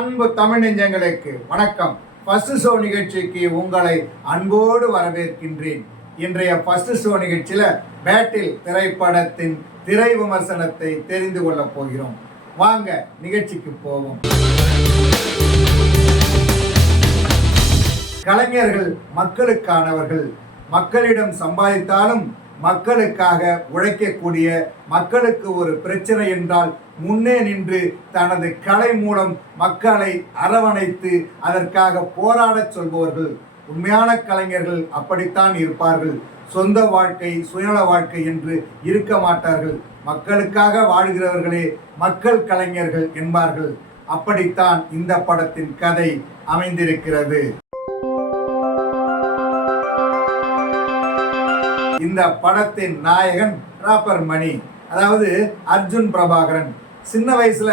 அன்பு தமிழ் நெஞ்சங்களுக்கு வணக்கம். ஃபர்ஸ்ட் ஷோ நிகழ்ச்சிக்கு உங்களை அன்போடு வரவேற்கின்றேன். இன்றைய ஃபர்ஸ்ட் ஷோ நிகழ்ச்சியில பேட்டில் திரைப்படத்தின் திரை விமர்சனத்தை தெரிந்து கொள்ள போகிறோம். வாங்க நிகழ்ச்சிக்கு போவோம். கலைஞர்கள் மக்களுக்கானவர்கள். மக்களிடம் சம்பாதித்தாலும் மக்களுக்காக உழைக்கக்கூடிய, மக்களுக்கு ஒரு பிரச்சனை என்றால் முன்னே நின்று தனது கலை மூலம் மக்களை அரவணைத்து அதற்காக போராடச் சொல்பவர்கள். உண்மையான கலைஞர்கள் அப்படித்தான் இருப்பார்கள். சொந்த வாழ்க்கை, சுயநல வாழ்க்கை என்று இருக்க மாட்டார்கள். மக்களுக்காக வாழ்கிறவர்களே மக்கள் கலைஞர்கள் என்பார்கள். அப்படித்தான் இந்த படத்தின் கதை அமைந்திருக்கிறது. இந்த படத்தின் நாயகன் ராப்பர் மணி, அதாவது அர்ஜுன் பிரபாகரன். சின்ன வயசுல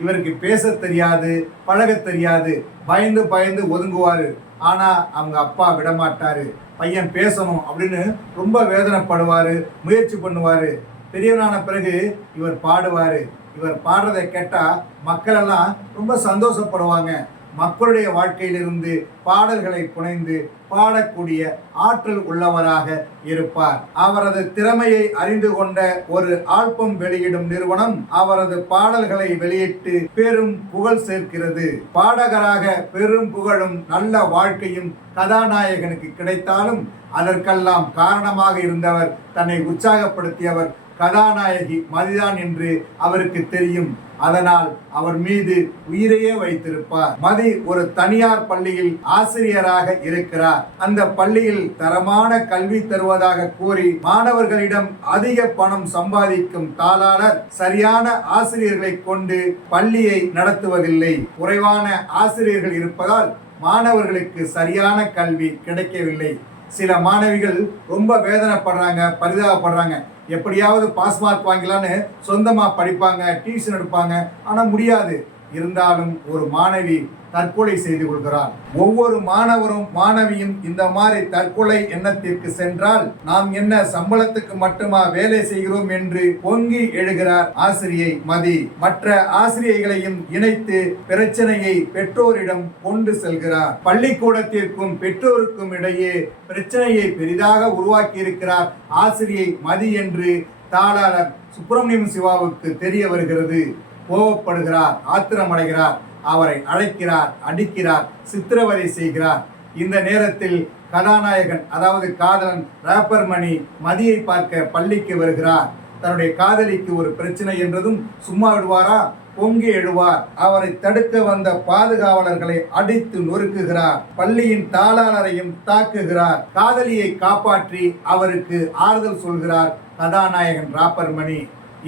இவருக்கு பேச தெரியாது, பழக தெரியாது, பயந்து பயந்து ஒதுங்குவாரு. ஆனா அவங்க அப்பா விடமாட்டாரு. பையன் பேசணும் அப்படின்னு ரொம்ப வேதனைப்படுவாரு, முயற்சி பண்ணுவாரு. பெரியவனான பிறகு இவர் பாடுவாரு. இவர் பாடுறதை கேட்டா மக்கள் எல்லாம் ரொம்ப சந்தோஷப்படுவாங்க. மக்களுடைய வாழ்க்கையிலிருந்து பாடல்களை புனைந்து பாடக்கூடிய ஆற்றல் உள்ளவராக இருப்பார். அவரது திறமையை அறிந்து கொண்ட ஒரு ஆல்பம் வெளியிடும் நிறுவனம் அவரது பாடல்களை வெளியிட்டு பெரும் புகழ் சேர்க்கிறது. பாடகராக பெரும் புகழும் நல்ல வாழ்க்கையும் கதாநாயகனுக்கு கிடைத்தாலும் அதற்கெல்லாம் காரணமாக இருந்தவர், தன்னை உற்சாகப்படுத்தியவர் கதாநாயகி மதிதான் என்று அவருக்கு தெரியும். அதனால் அவர் மீது உயிரையே வைத்திருப்பார். மதி ஒரு தனியார் பள்ளியில் ஆசிரியராக இருக்கிறார். அந்த பள்ளியில் தரமான கல்வி தருவதாக கூறி மாணவர்களிடம் அதிக பணம் சம்பாதிக்கும் தாளாளர் சரியான ஆசிரியர்களை கொண்டு பள்ளியை நடத்துவதில்லை. குறைவான ஆசிரியர்கள் இருப்பதால் மாணவர்களுக்கு சரியான கல்வி கிடைக்கவில்லை. சில மாணவிகள் ரொம்ப வேதனைப்படுறாங்க, பரிதாபப்படுறாங்க. எப்படியாவது பாஸ் மார்க் வாங்கலான்னு சொந்தமா படிப்பாங்க, டியூஷன் எடுப்பாங்க. ஆனா முடியாது. இருந்தாலும் ஒரு மாணவி தற்கொலை செய்து கொள்கிறார். ஒவ்வொரு மாணவரும் மாணவியும் இந்த மாதிரி தற்கொலை எண்ணத்திற்கு சென்றால் நாம் என்ன சம்பளத்துக்கு மட்டுமா வேலை செய்கிறோம் என்று பொங்கி எழுகிறார் ஆசிரியை மதி. மற்ற ஆசிரியைகளையும் இணைத்து பிரச்சனையை பெற்றோரிடம் கொண்டு செல்கிறார். பள்ளிக்கூடத்திற்கும் பெற்றோருக்கும் இடையே பிரச்சனையை பெரிதாக உருவாக்கி இருக்கிறார் ஆசிரியை மதி என்று தாளாளர் சுப்பிரமணியம் சிவாவுக்கு தெரிய வருகிறது. கோபப்படுகிறார், ஆத்திரமடைகிறார். அவரை அழைக்கிறார், அடிக்கிறார், சித்திரவதை செய்கிறார். இந்த நேரத்தில் கதாநாயகன், அதாவது காதலன் ராப்பர் மணி மதியை பார்க்க பள்ளிக்கு வருகிறார். தன்னுடைய காதலிக்கு ஒரு பிரச்சனை என்றதும் சும்மா விடுவாரா? பொங்கி எழுவார். அவரை தடுக்க வந்த பாதுகாவலர்களை அடித்து நொறுக்குகிறார். பள்ளியின் தாளாளரையும் தாக்குகிறார். காதலியை காப்பாற்றி அவருக்கு ஆறுதல் சொல்கிறார் கதாநாயகன் ராப்பர் மணி.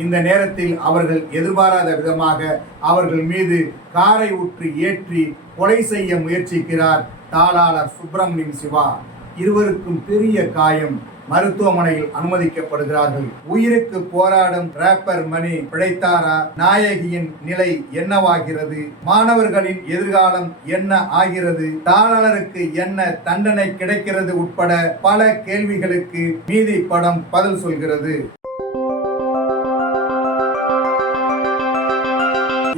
இந்த நேரத்தில் அவர்கள் எதிர்பாராத விதமாக அவர்கள் மீது காரை ஊற்றி ஏற்றி கொலை செய்ய முயற்சிக்கிறார் தாளாளர் சுப்பிரமணியம் சிவா. இருவருக்கும் பெரிய காயம். மருத்துவமனையில் அனுமதிக்கப்படுகிறார்கள். உயிருக்கு போராடும் ராப்பர் மணி பிழைத்தாரா? நாயகியின் நிலை என்னவாகிறது? மாணவர்களின் எதிர்காலம் என்ன ஆகிறது? தாளாளருக்கு என்ன தண்டனை கிடைக்கிறது? உட்பட பல கேள்விகளுக்கு மீதி படம் பதில் சொல்கிறது.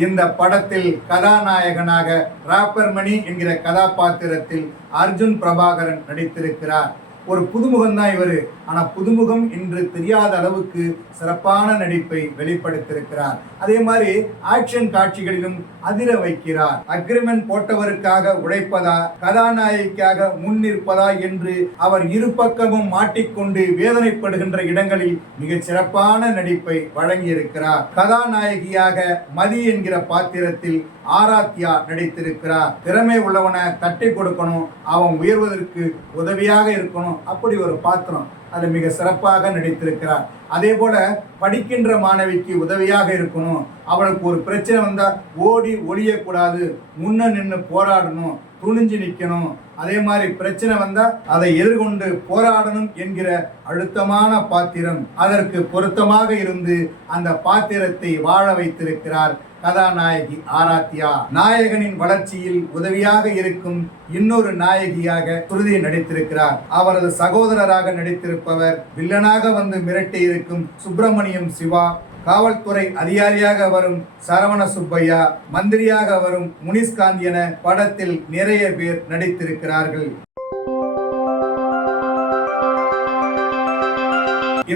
இந்த படத்தில் கதாநாயகனாக ராப்பர் மணி என்கிற கதாபாத்திரத்தில் அர்ஜுன் பிரபாகரன் நடித்திருக்கிறார். ஒரு புதுமுகம் தான் இவரு. ஆனா புதுமுகம் என்று தெரியாத அளவுக்கு சிறப்பான நடிப்பை வெளிப்படுத்தியிருக்கிறார். அதே மாதிரி ஆக்ஷன் காட்சிகளிலும் அதிர வைக்கிறார். அக்ரிமெண்ட் போட்டவருக்காக உழைப்பதா, கதாநாயகிக்காக முன் நிற்பதா என்று அவர் இரு பக்கமும் மாட்டிக்கொண்டு வேதனைப்படுகின்ற இடங்களில் மிக சிறப்பான நடிப்பை வழங்கியிருக்கிறார். கதாநாயகியாக மதி என்கிற பாத்திரத்தில் ஆராத்யா நடித்திருக்கிறார். திறமை உள்ளவனை தட்டி கொடுக்கணும், அவன் உயர்வதற்கு உதவியாக இருக்கணும், அப்படி ஒரு பாத்திரம். அது மிக சிறப்பாக நடித்திருக்கிறார். அதே போல படிக்கின்ற மாணவிக்கு உதவியாக இருக்கணும். அவளுக்கு ஒரு பிரச்சனை வந்தா ஓடி ஒளியக்கூடாது, முன்ன நின்று போராடணும், துணிஞ்சு நிற்கணும். அதே மாதிரி பிரச்சனை வந்தா அதை எதிர்கொண்டு போராடணும் என்கிற அழுத்தமான பாத்திரம். அதற்கு பொருத்தமாக இருந்து அந்த பாத்திரத்தை வாழ வைத்திருக்கிறார் கதாநாயகி ஆராத்யா. நாயகனின் வளர்ச்சியில் உதவியாக இருக்கும் இன்னொரு நாயகியாக சுருதி நடித்திருக்கிறார். அவரது சகோதரராக நடித்திருப்பவர் வில்லனாக வந்து மிரட்டி இருக்கும் சுப்பிரமணியம் சிவா. காவல்துறை அதிகாரியாக வரும் சரவண சுப்பையா, மந்திரியாக வரும் முனிஷ்காந்த் என படத்தில் நிறைய பேர் நடித்திருக்கிறார்கள்.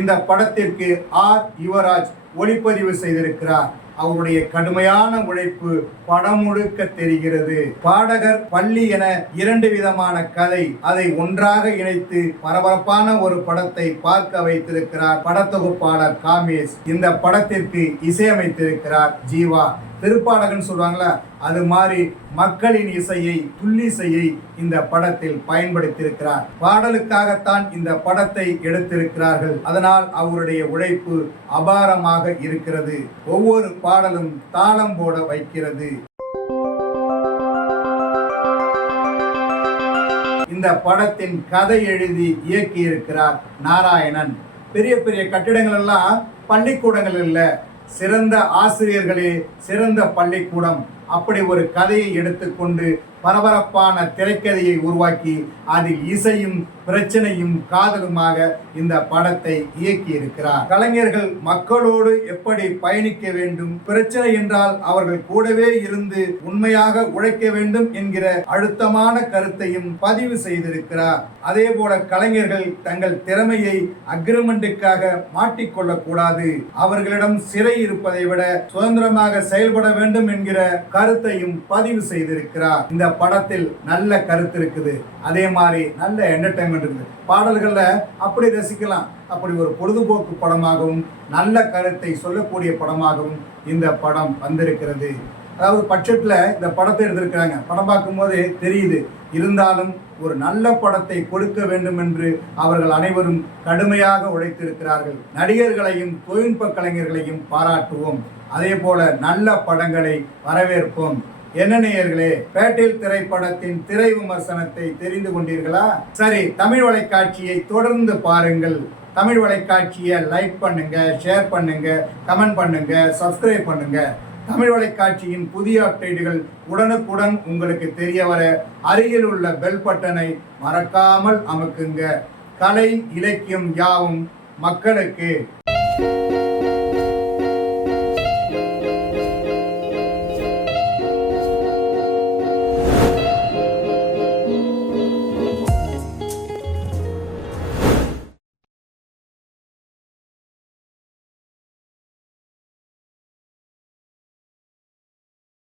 இந்த படத்திற்கு ஆர் யுவராஜ் ஒளிப்பதிவு செய்திருக்கிறார். அவருடைய கடுமையான உழைப்பு படம் முழுக்க தெரிகிறது. பாடகர், பள்ளி என 2 விதமான கதை, அதை ஒன்றாக இணைத்து பரபரப்பான ஒரு படத்தை பார்க்க வைத்திருக்கிறார் படத்தொகுப்பாளர் காமேஷ். இந்த படத்திற்கு இசையமைத்திருக்கிறார் ஜீவா. திருப்பாடகன் சொல்றாங்களா, அது மாதிரி மக்களின் இசையை, துல்லிசையை இந்த படத்தில் பயன்படுத்தியிருக்கிறார். பாடலுக்காகத்தான் இந்த படத்தை எடுத்திருக்கிறார்கள். அதனால் அவருடைய உழைப்பு அபாரமாக இருக்கிறது. ஒவ்வொரு பாடலும் தாளம் போட வைக்கிறது. இந்த படத்தின் கதை எழுதி இயக்கியிருக்கிறார் நாராயணன். பெரிய பெரிய கட்டிடங்கள் எல்லாம் பள்ளிக்கூடங்கள் இல்லை, சிறந்த ஆசிரியர்களே சிறந்த பள்ளிக்கூடம். அப்படி ஒரு கதையை எடுத்துக்கொண்டு பரபரப்பான திரைக்கதையை உருவாக்கி அதில் இசையும் பிரச்சனையும் காதலுமாக இந்த படத்தை இயக்கி இருக்கிறார். கலைஞர்கள் மக்களோடு எப்படி பயணிக்க வேண்டும், பிரச்சனை என்றால் அவர்கள் கூடவே இருந்து உண்மையாக உழைக்க வேண்டும் என்கிற அழுத்தமான கருத்தையும் பதிவு செய்திருக்கிறார். அதே போல கலைஞர்கள் தங்கள் திறமையை அக்ரிமெண்ட்டுக்காக மாட்டிக்கொள்ளக் கூடாது, அவர்களிடம் சிறை இருப்பதை விட சுதந்திரமாக செயல்பட வேண்டும் என்கிற கருத்தையும் பதிவு செய்திருக்கிறார். இந்த படத்தில் நல்ல கருத்து இருக்குது, அதே மாதிரி நல்ல என்டர்டைன்மெண்ட் இருக்குது. பாடல்கள்ல அப்படி ரசிக்கலாம். அப்படி ஒரு பொழுதுபோக்கு படமாகவும் நல்ல கருத்தை சொல்லக்கூடிய படமாகவும் இந்த படம் வந்திருக்கிறது. அதாவது பட்ஜெட்ல இந்த படத்தை எடுத்திருக்கிறாங்க. படம் பார்க்கும்போது தெரியுது. இருந்தாலும் ஒரு நல்ல படத்தை கொடுக்க வேண்டும் என்று அவர்கள் அனைவரும் கடுமையாக உழைத்திருக்கிறார்கள். நடிகர்களையும் தொழில்நுட்ப கலைஞர்களையும் பாராட்டுவோம். அதே போல நல்ல படங்களை வரவேற்போம். என்ன நேயர்களே, பேட்டில் திரைப்படத்தின் திரை விமர்சனத்தை தெரிந்து கொண்டீர்களா? சரி, தமிழ் வலைக்காட்சியை தொடர்ந்து பாருங்கள். தமிழ் வலைக்காட்சியை லைக் பண்ணுங்க, ஷேர் பண்ணுங்க, கமெண்ட் பண்ணுங்க, சப்ஸ்கிரைப் பண்ணுங்க. தமிழ் வலைக்காட்சியின் புதிய அப்டேட்டுகள் உடனுக்குடன் உங்களுக்கு தெரிய வர அருகில் உள்ள பெல் பட்டனை மறக்காமல் அமுக்குங்க. கலை, இலக்கியம் யாவும் மக்களுக்கு.